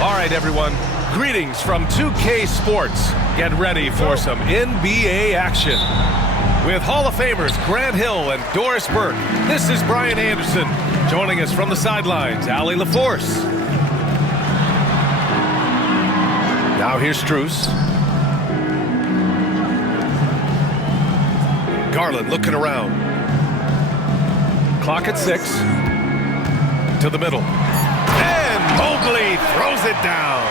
All right, everyone. Greetings from 2K Sports. Get ready for some NBA action. With Hall of Famers Grant Hill and Doris Burke, this is Brian Anderson. Joining us from the sidelines, Allie LaForce. Now here's Strus. Garland looking around. Clock at 6. To the middle. And Mobley throws it down.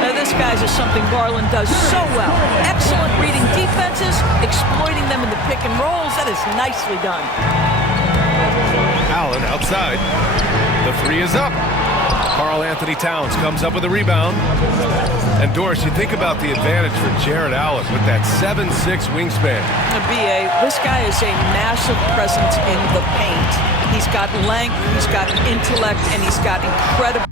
Now this, guys, is something Garland does so well. Excellent reading defenses, exploiting them in the pick and rolls. That is nicely done. Allen outside. The three is up. Karl Anthony Towns comes up with a rebound. And Doris, you think about the advantage for Jared Allen with that 7'6" wingspan. BA, this guy is a massive presence in the paint. He's got length, he's got intellect, and he's got incredible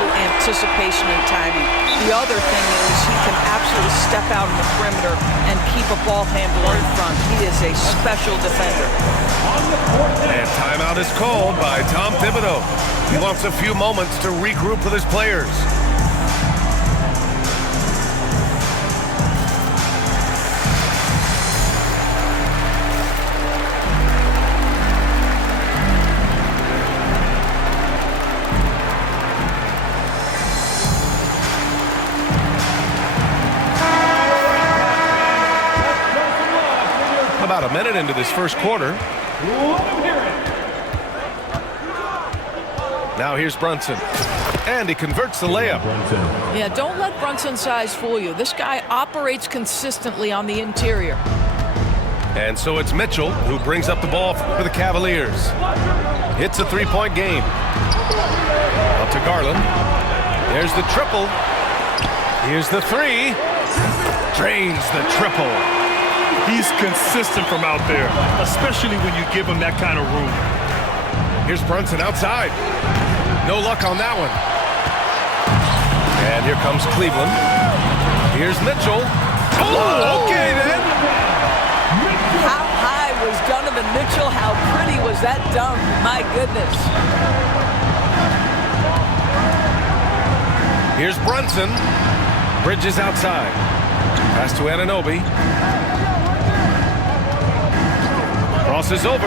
anticipation and timing. The other thing is he can absolutely step out on the perimeter and keep a ball handler in front. He is a special defender. And timeout is called by Tom Thibodeau. He wants a few moments to regroup with his players. About a minute into this first quarter. Now here's Brunson. And he converts the layup. Yeah, don't let Brunson's size fool you. This guy operates consistently on the interior. And so it's Mitchell who brings up the ball for the Cavaliers. Hits a three-point game. Up to Garland. There's the triple. Here's the three. Drains the triple. He's consistent from out there, especially when you give him that kind of room. Here's Brunson outside. No luck on that one. And here comes Cleveland. Here's Mitchell. Oh, okay then. How high was Donovan Mitchell? How pretty was that dunk? My goodness. Here's Brunson. Bridges outside. Pass to Anunoby. Crosses over,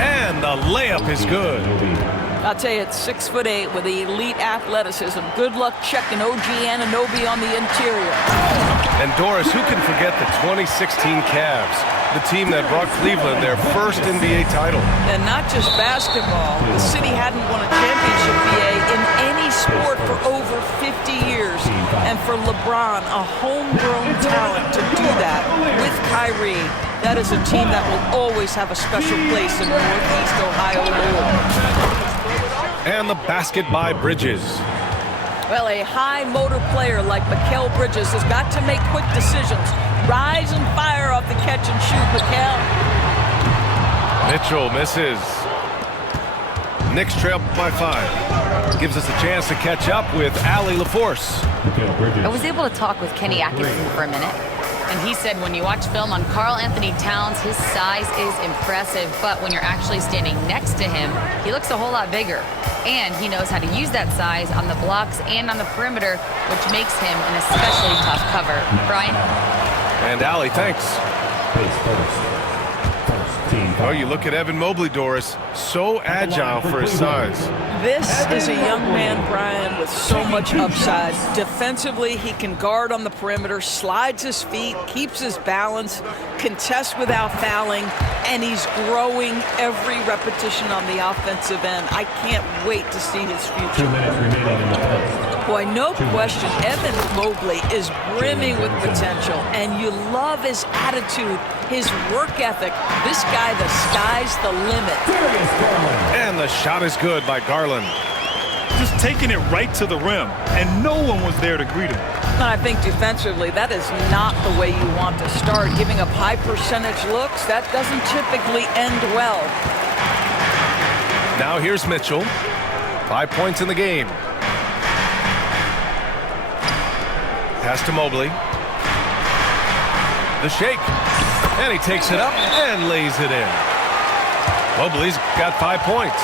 and the layup is good. I'll tell you, it's 6'8" with elite athleticism. Good luck checking OG Anunoby on the interior. And Doris, who can forget the 2016 Cavs, the team that brought Cleveland their first NBA title? And not just basketball. The city hadn't won a championship, BA, in any sport for over 50 years. And for LeBron, a homegrown talent to do that with Kyrie, that is a team that will always have a special place in Northeast Ohio. And the basket by Bridges. Well, a high motor player like Mikal Bridges has got to make quick decisions. Rise and fire off the catch and shoot, Mikal. Mitchell misses. Knicks trail by 5. Gives us a chance to catch up with Allie LaForce. I was able to talk with Kenny Atkinson for a minute. And he said when you watch film on Karl Anthony Towns, his size is impressive, but when you're actually standing next to him, he looks a whole lot bigger. And he knows how to use that size on the blocks and on the perimeter, which makes him an especially tough cover. Brian? And Allie, thanks. Oh, you look at Evan Mobley, Doris. So agile for his size. This is a young man, Brian, with so much upside. Defensively, he can guard on the perimeter, slides his feet, keeps his balance, contests without fouling, and he's growing every repetition on the offensive end. I can't wait to see his future. 2 minutes remaining in the first. Boy, no question, Evan Mobley is brimming with potential, and you love his attitude, his work ethic. This guy, the sky's the limit. And the shot is good by Garland. Just taking it right to the rim, and no one was there to greet him. And I think defensively, that is not the way you want to start. Giving up high percentage looks, that doesn't typically end well. Now here's Mitchell. 5 points in the game. Pass to Mobley. The shake. And he takes it up and lays it in. Mobley's got 5 points.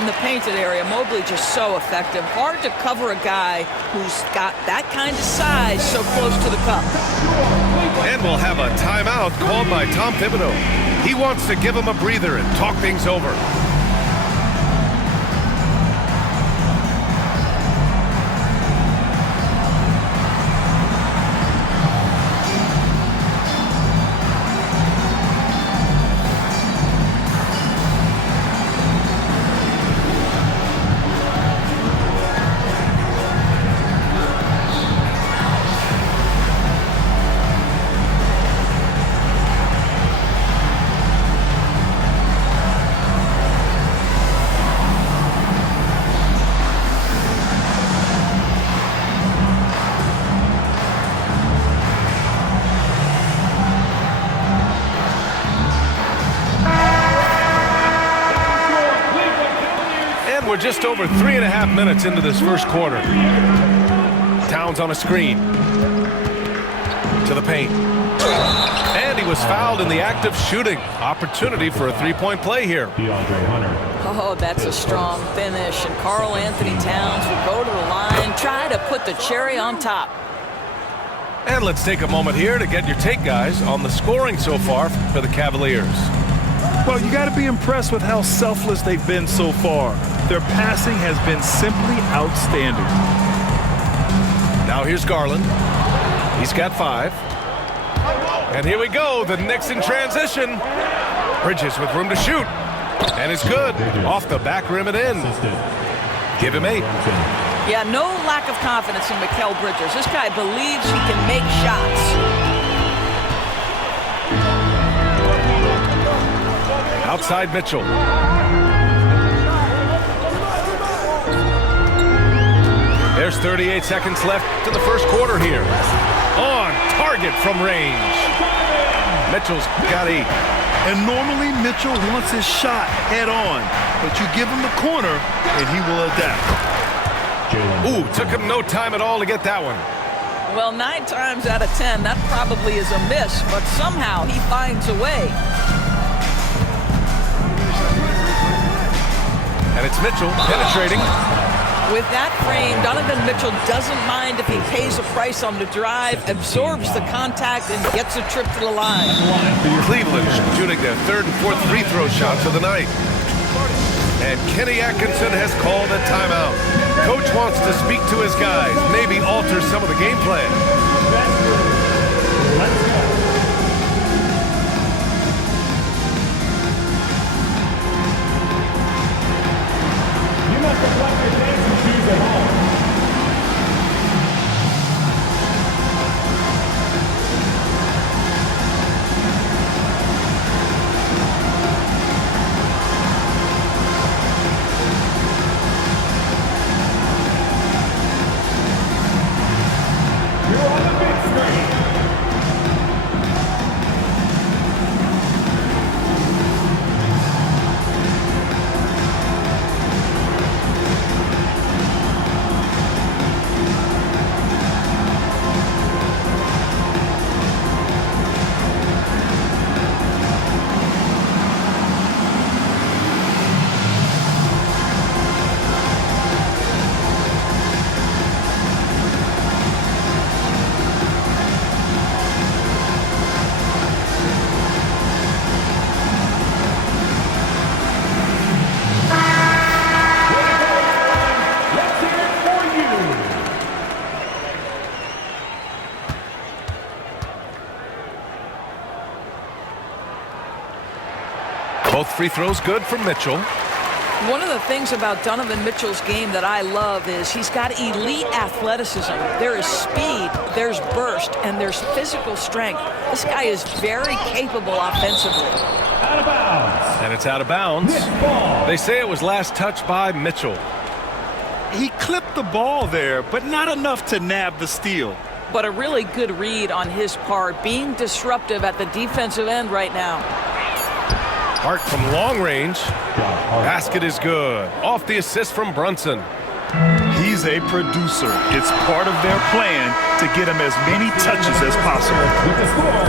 In the painted area, Mobley just so effective. Hard to cover a guy who's got that kind of size so close to the cup. And we'll have a timeout called by Tom Thibodeau. He wants to give him a breather and talk things over. We're just over 3.5 minutes into this first quarter. Towns on a screen. To the paint. And he was fouled in the act of shooting. Opportunity for a three-point play here. Oh, that's a strong finish. And Karl Anthony Towns will go to the line, try to put the cherry on top. And let's take a moment here to get your take, guys, on the scoring so far for the Cavaliers. Well, you got to be impressed with how selfless they've been so far. Their passing has been simply outstanding. Now here's Garland. He's got 5. And here we go, the Knicks in transition. Bridges with room to shoot. And it's good. Off the back rim and in. Give him 8. Yeah, no lack of confidence in Mikal Bridges. This guy believes he can make shots. Outside Mitchell. There's 38 seconds left in the first quarter here. On target from range. Mitchell's got 8. And normally Mitchell wants his shot head on, but you give him the corner and he will adapt. Ooh, took him no time at all to get that one. Well, 9 times out of 10, that probably is a miss, but somehow he finds a way. And it's Mitchell penetrating. With that frame, Donovan Mitchell doesn't mind if he pays a price on the drive, absorbs the contact, and gets a trip to the line. Cleveland shooting their 3rd and 4th free throw shots of the night. And Kenny Atkinson has called a timeout. Coach wants to speak to his guys, maybe alter some of the game plan. You must have left your dancing shoes at home. You're on the big screen. Let's hear it for you. Both free throws good from Mitchell. One of the things about Donovan Mitchell's game that I love is he's got elite athleticism. There is speed, there's burst, and there's physical strength. This guy is very capable offensively. Out of bounds. And it's out of bounds. Ball. They say it was last touched by Mitchell. He clipped the ball there, but not enough to nab the steal. But a really good read on his part, being disruptive at the defensive end right now. Hart from long range. Basket is good. Off the assist from Brunson. He's a producer. It's part of their plan to get him as many touches as possible. With the score,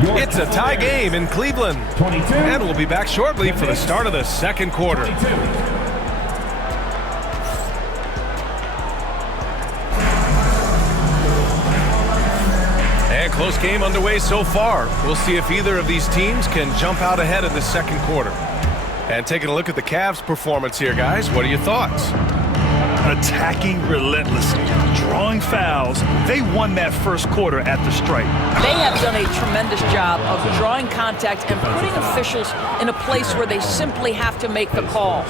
It's a tie game in Cleveland. 22. And we'll be back shortly for the start of the second quarter. 22. And close game underway so far. We'll see if either of these teams can jump out ahead in the second quarter. And taking a look at the Cavs' performance here, guys, what are your thoughts? Attacking relentlessly, drawing fouls. They won that first quarter at the stripe. They have done a tremendous job of drawing contact and putting officials in a place where they simply have to make the call.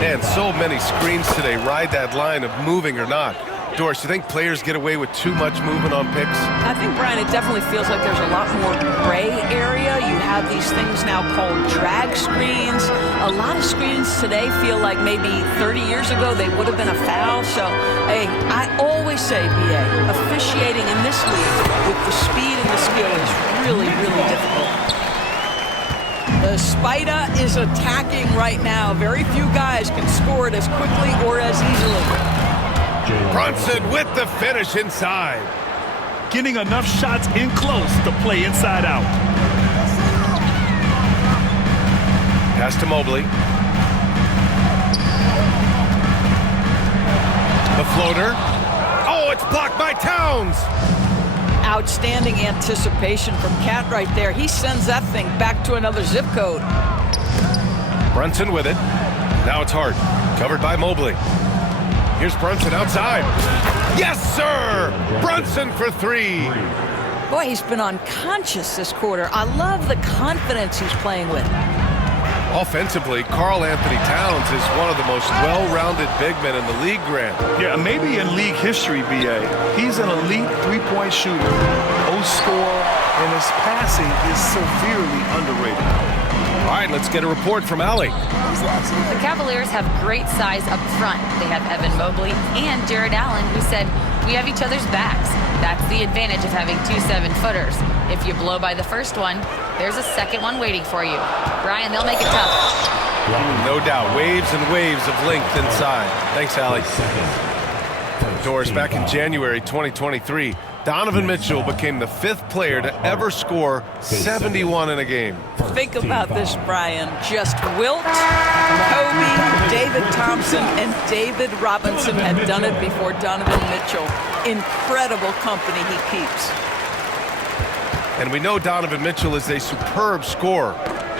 And so many screens today ride that line of moving or not. Doris, you think players get away with too much movement on picks? I think, Brian, it definitely feels like there's a lot more gray area. You have these things now called drag screens. A lot of screens today feel like maybe 30 years ago they would have been a foul. So, hey, I always say, BA, officiating in this league with the speed and the skill is really, really difficult. The Spider is attacking right now. Very few guys can score it as quickly or as easily. Brunson with the finish inside. Getting enough shots in close to play inside out. Pass to Mobley. The floater. Oh, it's blocked by Towns. Outstanding anticipation from Cat right there. He sends that thing back to another zip code. Brunson with it. Now it's Hart. Covered by Mobley. Here's Brunson outside. Yes, sir! Brunson for three. Boy, he's been unconscious this quarter. I love the confidence he's playing with. Offensively, Karl Anthony Towns is one of the most well-rounded big men in the league, Grant. Yeah, maybe in league history, BA. He's an elite three-point shooter, post scorer, and his passing is severely underrated. All right, let's get a report from Allie. The Cavaliers have great size up front. They have Evan Mobley and Jared Allen, who said, "We have each other's backs." That's the advantage of having two 7-footers. If you blow by the first one, there's a second one waiting for you. Brian, they'll make it tough. No doubt, waves and waves of length inside. Thanks, Allie. Doris, back in January 2023, Donovan Mitchell became the 5th player to ever score 71 in a game. Think about this, Brian. Just Wilt, Kobe, David Thompson, and David Robinson had done it before Donovan Mitchell. Incredible company he keeps. And we know Donovan Mitchell is a superb scorer.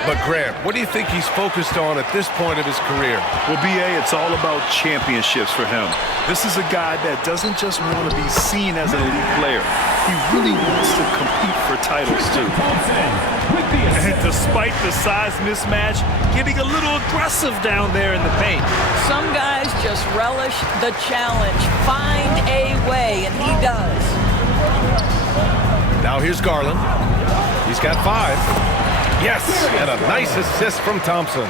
But Grant, what do you think he's focused on at this point of his career? Well, BA, it's all about championships for him. This is a guy that doesn't just want to be seen as an elite player. He really wants to compete for titles, too. And despite the size mismatch, getting a little aggressive down there in the paint. Some guys just relish the challenge. Find a way, and he does. Now here's Garland. He's got 5. Yes, and a nice assist from Thompson.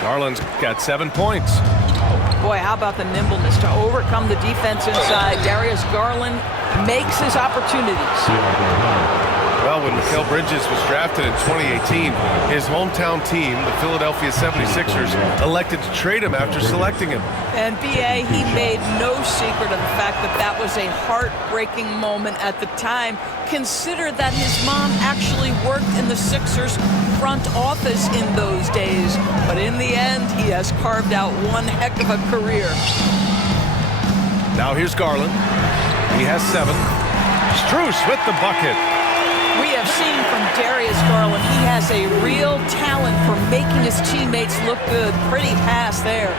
Garland's got 7 points. Boy, how about the nimbleness to overcome the defense inside. Darius Garland makes his opportunities. Well, when Mikal Bridges was drafted in 2018, his hometown team, the Philadelphia 76ers, elected to trade him after selecting him. And BA, he made no secret of the fact that that was a heartbreaking moment at the time. Consider that his mom actually worked in the Sixers front office in those days. But in the end, he has carved out one heck of a career. Now here's Garland. He has 7. Strus with the bucket. We have seen from Darius Garland, he has a real talent for making his teammates look good. Pretty pass there.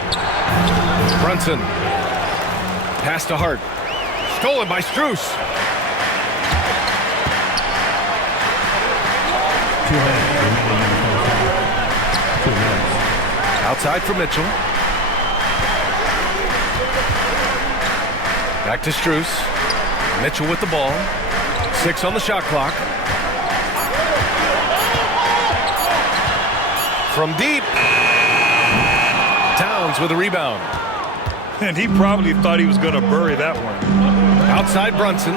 Brunson. Pass to Hart. Stolen by Strus. Outside for Mitchell. Back to Strus. Mitchell with the ball. 6 on the shot clock. From deep. Towns with a rebound. And he probably thought he was going to bury that one. Outside Brunson.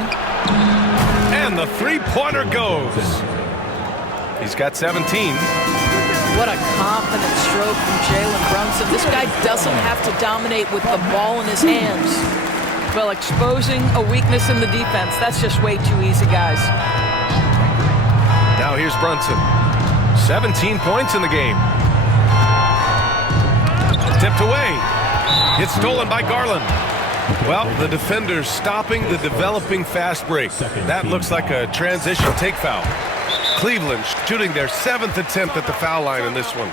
And the three-pointer goes. He's got 17. What a confident stroke from Jalen Brunson. This guy doesn't have to dominate with the ball in his hands. Well, exposing a weakness in the defense, that's just way too easy, guys. Here's Brunson. 17 points in the game. Tipped away. It's stolen by Garland. Well, the defender's stopping the developing fast break. That looks like a transition take foul. Cleveland shooting their 7th attempt at the foul line in this one.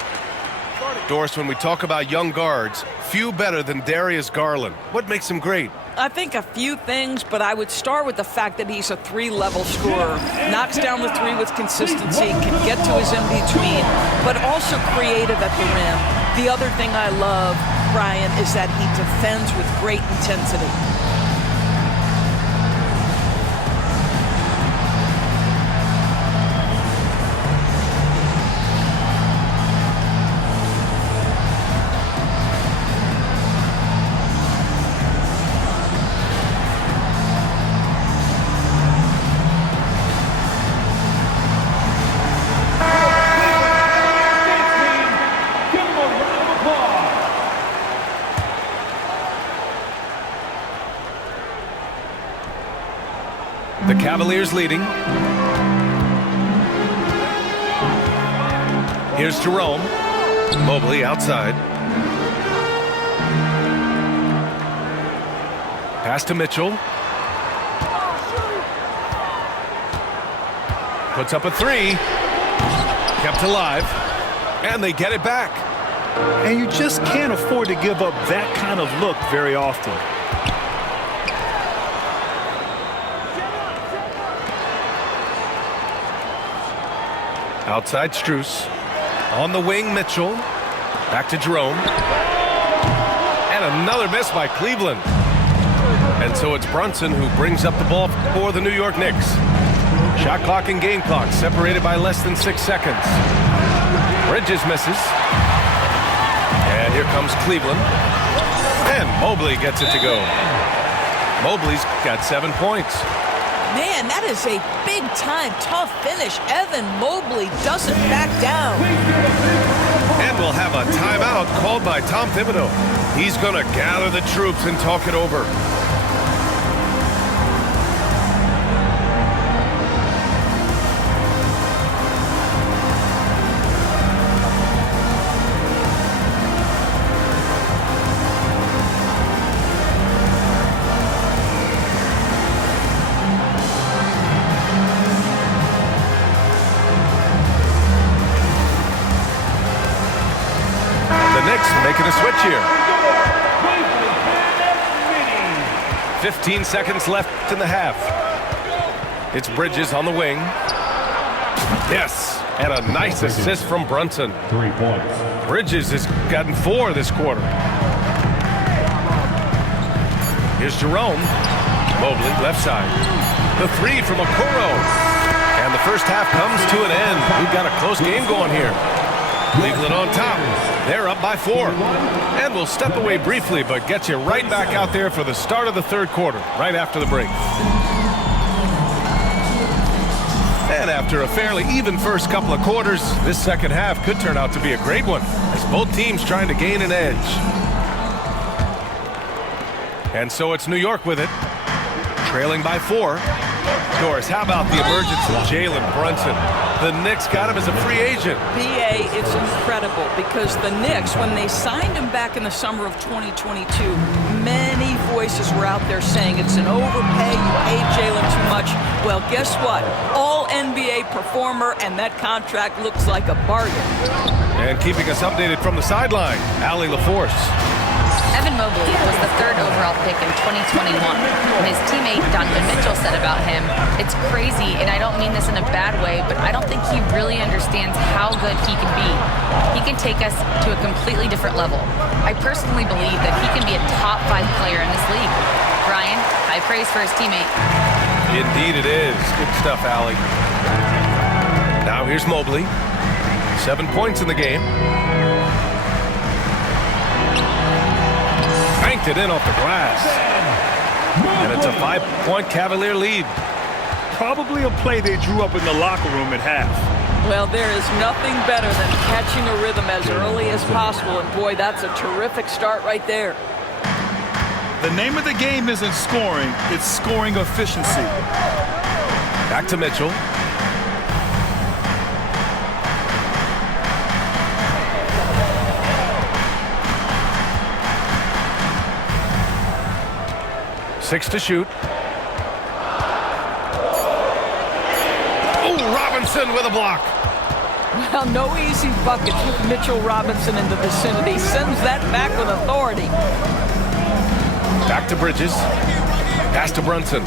Doris, when we talk about young guards, few better than Darius Garland. What makes him great? I think a few things, but I would start with the fact that he's a 3-level scorer. Knocks down the 3 with consistency, can get to his in-between, but also creative at the rim. The other thing I love, Brian, is that he defends with great intensity. The Cavaliers leading. Here's Jerome. Mobley outside. Pass to Mitchell. Puts up a 3. Kept alive. And they get it back. And you just can't afford to give up that kind of look very often. Outside Strus. On the wing, Mitchell. Back to Jerome. And another miss by Cleveland. And so it's Brunson who brings up the ball for the New York Knicks. Shot clock and game clock separated by less than 6 seconds. Bridges misses. And here comes Cleveland. And Mobley gets it to go. Mobley's got 7 points. Man, that is a big-time, tough finish. Evan Mobley doesn't back down. And we'll have a timeout called by Tom Thibodeau. He's going to gather the troops and talk it over. Making a switch here. 15 seconds left in the half. It's Bridges on the wing. Yes, and a nice assist from Brunson. 3 points. Bridges has gotten 4 this quarter. Here's Jerome. Mobley, left side. The 3 from Okoro. And the first half comes to an end. We've got a close game going here. Cleveland on top. They're up by 4. And we'll step away briefly, but get you right back out there for the start of the third quarter, right after the break. And after a fairly even first couple of quarters, this second half could turn out to be a great one, as both teams trying to gain an edge. And so it's New York with it, trailing by 4. Doris, how about the emergence of Jalen Brunson? The Knicks got him as a free agent. BA, it's incredible because the Knicks, when they signed him back in the summer of 2022, many voices were out there saying it's an overpay, you paid Jalen too much. Well, guess what? All NBA performer, and that contract looks like a bargain. And keeping us updated from the sideline, Allie LaForce. Evan Mobley was the 3rd overall pick in 2021. And his teammate Donovan Mitchell said about him, "It's crazy, and I don't mean this in a bad way, but I don't think he really understands how good he can be. He can take us to a completely different level. I personally believe that he can be a top 5 player in this league." Brian, high praise for his teammate. Indeed it is. Good stuff, Allie. Now here's Mobley. 7 points in the game. Banked it in off the glass. And it's a 5-point Cavalier lead. Probably a play they drew up in the locker room at half. Well, there is nothing better than catching a rhythm as early as possible, and boy, that's a terrific start right there. The name of the game isn't scoring, it's scoring efficiency. Back to Mitchell. 6 to shoot. Oh, Robinson with a block. Well, no easy buckets with Mitchell Robinson in the vicinity. Sends that back with authority. Back to Bridges. Pass to Brunson.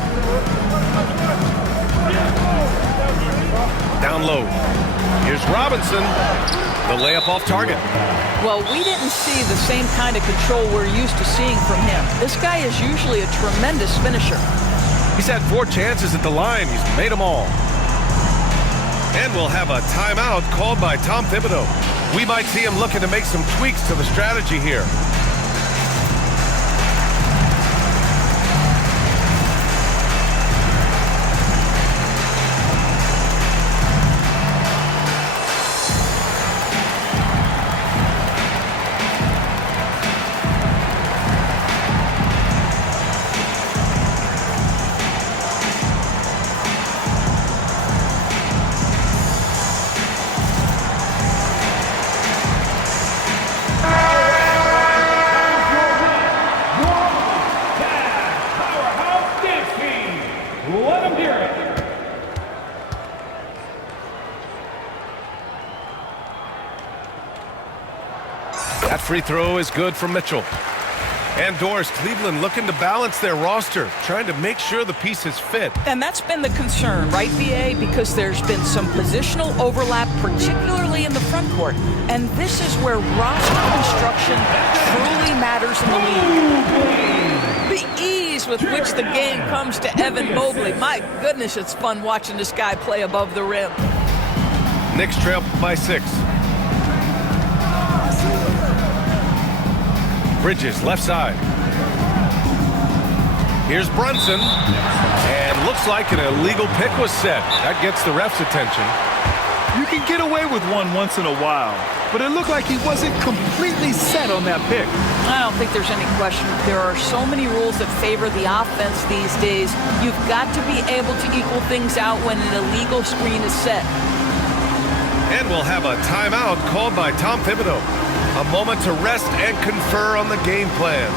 Down low. Here's Robinson. The layup off target. Well, we didn't see the same kind of control we're used to seeing from him. This guy is usually a tremendous finisher. He's had 4 chances at the line. He's made them all. And we'll have a timeout called by Tom Thibodeau. We might see him looking to make some tweaks to the strategy here. Let him hear it. That free throw is good for Mitchell. And Doris, Cleveland looking to balance their roster, trying to make sure the pieces fit. And that's been the concern, right, BA? Because there's been some positional overlap, particularly in the front court. And this is where roster construction truly matters in the league. The ease with which the game comes to Evan Mobley. My goodness, it's fun watching this guy play above the rim. Knicks trail by 6. Bridges, left side. Here's Brunson. And looks like an illegal pick was set. That gets the ref's attention. You can get away with one once in a while, but it looked like he wasn't completely set on that pick. I don't think there's any question. There are so many rules that favor the offense these days. You've got to be able to equal things out when an illegal screen is set. And we'll have a timeout called by Tom Thibodeau. A moment to rest and confer on the game plan.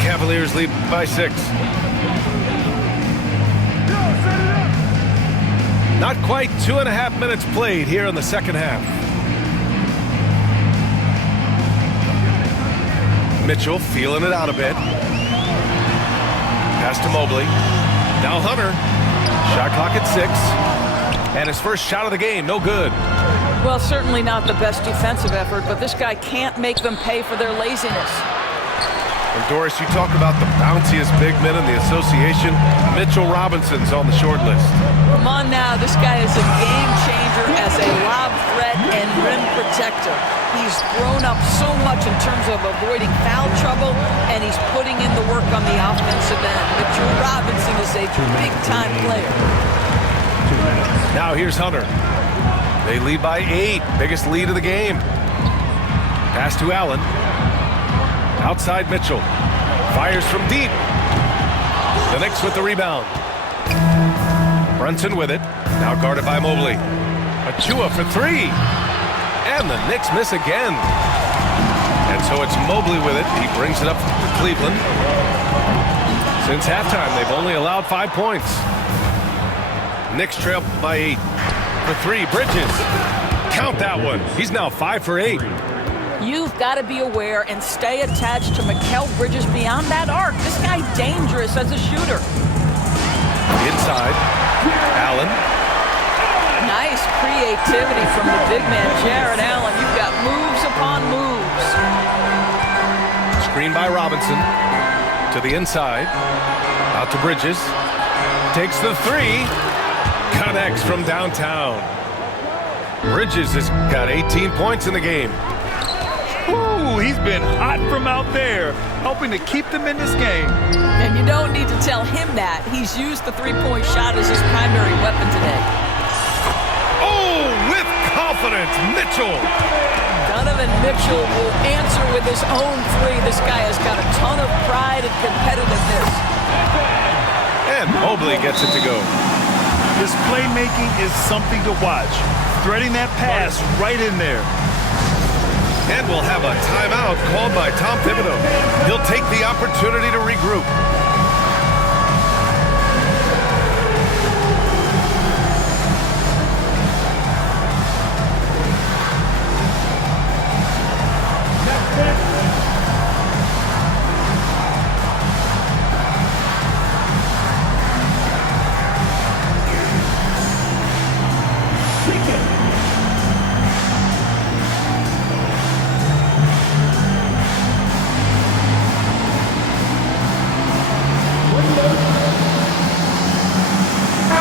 Cavaliers lead by 6. Not quite 2.5 minutes played here in the second half. Mitchell feeling it out a bit. Pass to Mobley. Now Hunter. Shot clock at 6. And his first shot of the game, no good. Well, certainly not the best defensive effort, but this guy can't make them pay for their laziness. And Doris, you talk about the bounciest big men in the association. Mitchell Robinson's on the short list. Come on now, this guy is a game changer as a lob threat and rim protector. He's grown up so much in terms of avoiding foul trouble, and he's putting in the work on the offensive end. Mitchell Robinson is a big-time player. Now here's Hunter. They lead by 8, biggest lead of the game. Pass to Allen. Outside Mitchell. Fires from deep. The Knicks with the rebound. Brunson with it. Now guarded by Mobley. Achua for 3. And the Knicks miss again. And so it's Mobley with it. He brings it up to Cleveland. Since halftime, they've only allowed 5 points. Knicks trail by 8. For 3, Bridges. Count that one. He's now 5 for 8. You've got to be aware and stay attached to Mikal Bridges beyond that arc. This guy's dangerous as a shooter. Inside, Allen. Nice creativity from the big man, Jared Allen. You've got moves upon moves. Screen by Robinson. To the inside. Out to Bridges. Takes the 3. Connects from downtown. Bridges has got 18 points in the game. Ooh, he's been hot from out there, helping to keep them in this game. And you don't need to tell him that. He's used the three-point shot as his primary weapon today. Oh, with confidence, Mitchell. Donovan Mitchell will answer with his own three. This guy has got a ton of pride and competitiveness. And Mobley gets it to go. This playmaking is something to watch. Threading that pass right in there. And we'll have a timeout called by Tom Thibodeau. He'll take the opportunity to regroup.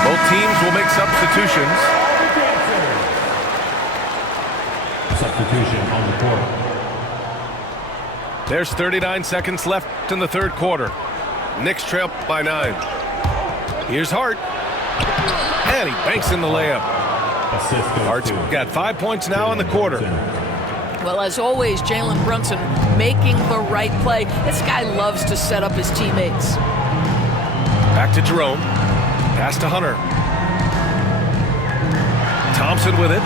Both teams will make substitutions. Substitution on the court. There's 39 seconds left in the third quarter. Knicks trail by 9. Here's Hart. And he banks in the layup. Hart's got 5 points now in the quarter. Well, as always, Jalen Brunson making the right play. This guy loves to set up his teammates. Back to Jerome. Pass to Hunter. Thompson with it.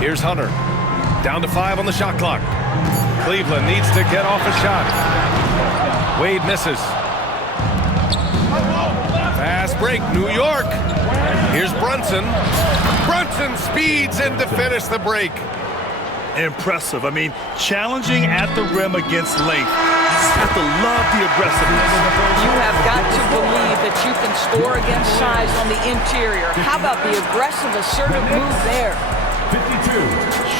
Here's Hunter. Down to 5 on the shot clock. Cleveland needs to get off a shot. Wade misses. Fast break, New York. Here's Brunson. Brunson speeds in to finish the break. Impressive. I mean, challenging at the rim against length. You just have to love the aggressiveness. You have got to believe that you can score against size on the interior. How about the aggressive, assertive move there? 52.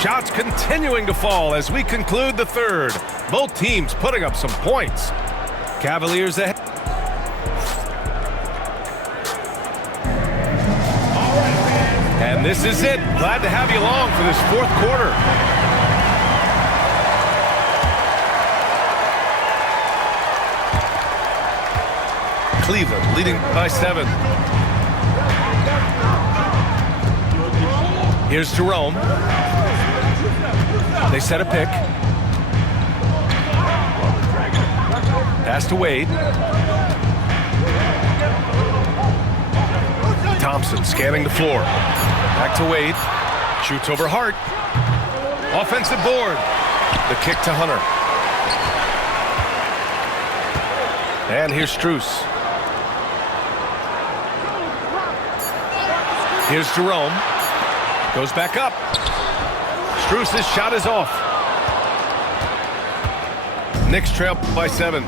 Shots continuing to fall as we conclude the third. Both teams putting up some points. Cavaliers ahead. And this is it. Glad to have you along for this fourth quarter. Cleveland leading by 7. Here's Jerome. They set a pick. Pass to Wade. Thompson scanning the floor. Back to Wade. Shoots over Hart. Offensive board. The kick to Hunter. And here's Strus. Here's Jerome. Goes back up. Strus' shot is off. Knicks trail by 7.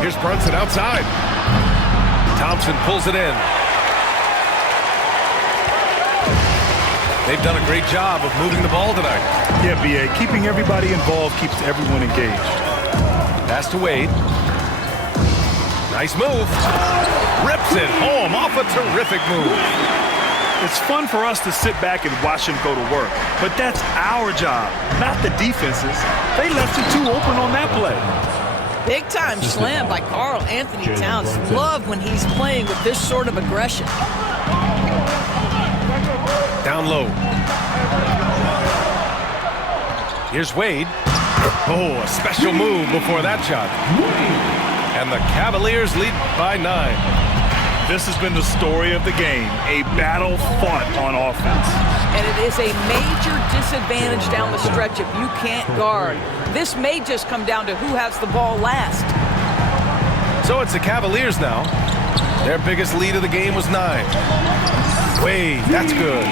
Here's Brunson outside. Thompson pulls it in. They've done a great job of moving the ball tonight. Yeah, B.A. Keeping everybody involved keeps everyone engaged. Pass to Wade. Nice move. Rips it home off a terrific move. It's fun for us to sit back and watch him go to work, but that's our job, not the defense's. They left him too open on that play. Big time slam by Karl Anthony Towns. Love when he's playing with this sort of aggression. Down low. Here's Wade. Oh, a special move before that shot. And the Cavaliers lead by 9. This has been the story of the game, a battle fought on offense. And it is a major disadvantage down the stretch if you can't guard. This may just come down to who has the ball last. So it's the Cavaliers now. Their biggest lead of the game was 9. Wade, that's good.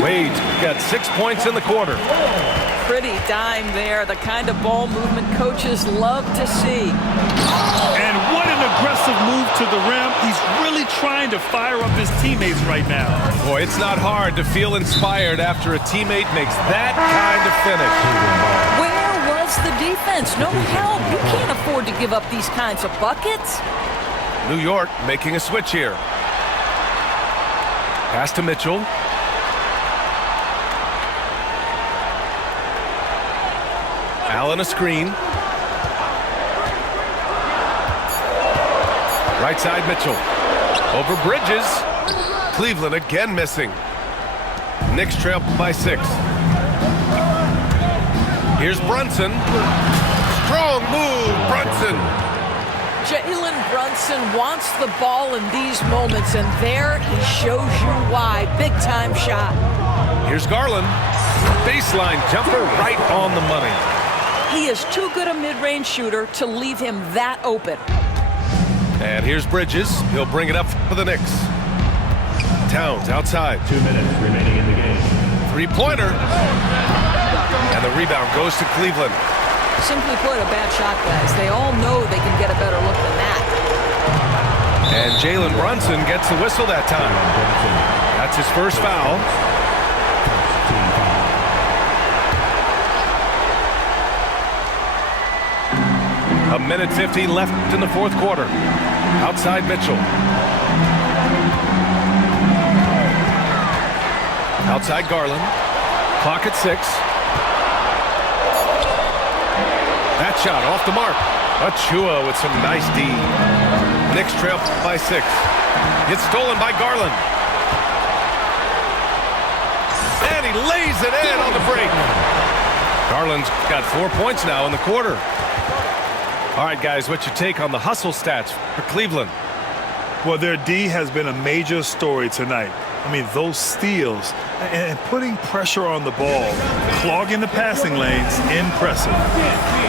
Wade's got 6 points in the quarter. Pretty dime there, the kind of ball movement coaches love to see. And what an aggressive move to the rim. He's really trying to fire up his teammates right now. Boy, it's not hard to feel inspired after a teammate makes that kind of finish. Where was the defense? No help. You can't afford to give up these kinds of buckets. New York making a switch here. Pass to Mitchell. Allen a screen. Right side Mitchell. Over Bridges. Cleveland again missing. Knicks trail by 6. Here's Brunson. Strong move, Brunson. Jalen Brunson wants the ball in these moments, and there he shows you why. Big-time shot. Here's Garland. Baseline jumper right on the money. He is too good a mid-range shooter to leave him that open. And here's Bridges. He'll bring it up for the Knicks. Towns outside. 2 minutes remaining in the game. Three-pointer. And the rebound goes to Cleveland. Simply put, a bad shot, guys. They all know they can get a better look than that. And Jalen Brunson gets the whistle that time. That's his first foul. Team foul. A minute 50 left in the fourth quarter. Outside Mitchell. Outside Garland. Clock at 6. That shot off the mark. Achua with some nice D. Knicks trail by 6. It's stolen by Garland. And he lays it in on the break. Garland's got 4 points now in the quarter. All right, guys, what's your take on the hustle stats for Cleveland? Well, their D has been a major story tonight. I mean, those steals and putting pressure on the ball, clogging the passing lanes, impressive.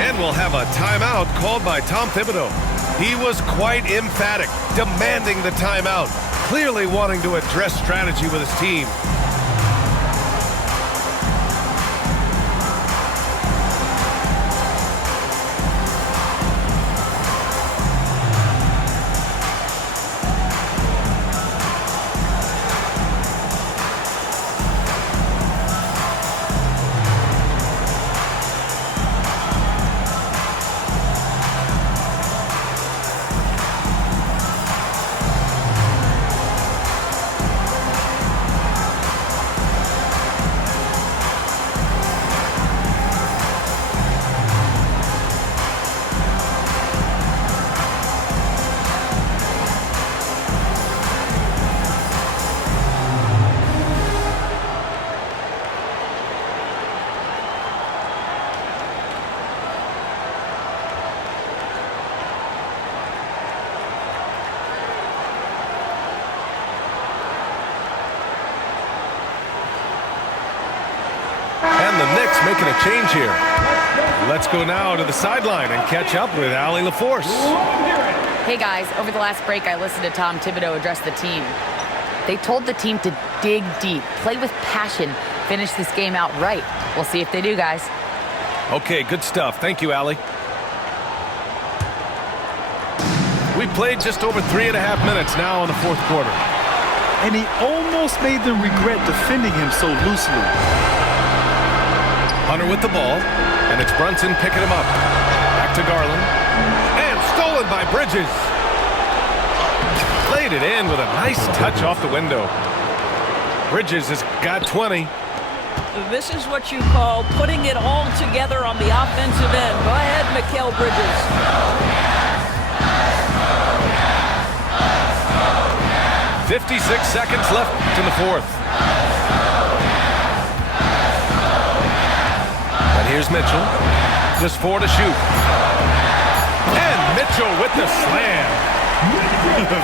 And we'll have a timeout called by Tom Thibodeau. He was quite emphatic, demanding the timeout, clearly wanting to address strategy with his team. And the Knicks making a change here. Let's go now to the sideline and catch up with Allie LaForce. Hey guys, over the last break I listened to Tom Thibodeau address the team. They told the team to dig deep, play with passion, finish this game out right. We'll see if they do, guys. Okay, good stuff. Thank you, Allie. We played just over 3.5 minutes now in the fourth quarter. And he almost made them regret defending him so loosely. Hunter with the ball, and it's Brunson picking him up. Back to Garland, and stolen by Bridges. Played it in with a nice touch off the window. Bridges has got 20. This is what you call putting it all together on the offensive end. Go ahead, Mikal Bridges. 56 seconds left in the fourth. And here's Mitchell. Just 4 to shoot. And Mitchell with the slam.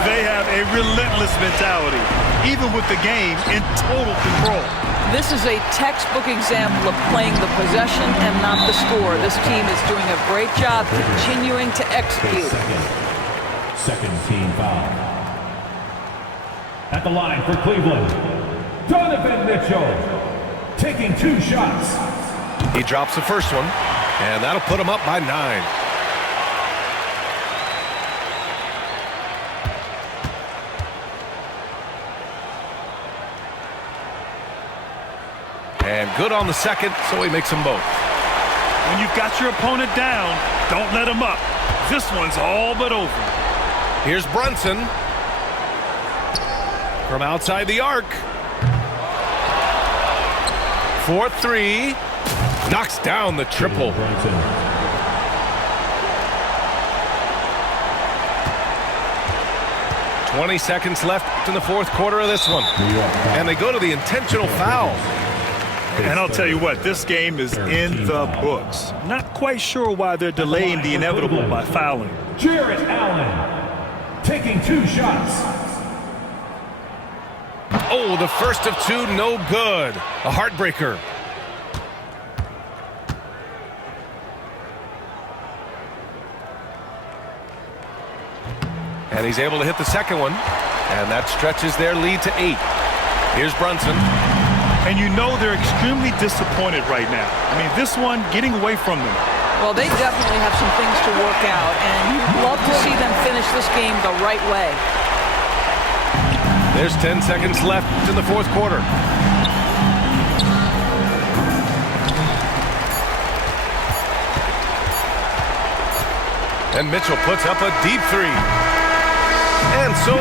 They have a relentless mentality, even with the game in total control. This is a textbook example of playing the possession and not the score. This team is doing a great job continuing to execute. Second team foul. At the line for Cleveland, Donovan Mitchell taking 2 shots. He drops the first one, and that'll put him up by 9. And good on the second, so he makes them both. When you've got your opponent down, don't let him up. This one's all but over. Here's Brunson from outside the arc. 4-3. Knocks down the triple. 20 seconds left in the fourth quarter of this one. And they go to the intentional foul. And I'll tell you what, this game is in the books. Not quite sure why they're delaying the inevitable by fouling. Jarrett Allen taking 2 shots. Oh, the first of 2, no good. A heartbreaker. And he's able to hit the second one. And that stretches their lead to 8. Here's Brunson. And you know they're extremely disappointed right now. I mean, this one getting away from them. Well, they definitely have some things to work out, and you'd love to see them finish this game the right way. There's 10 seconds left in the fourth quarter. And Mitchell puts up a deep 3. And so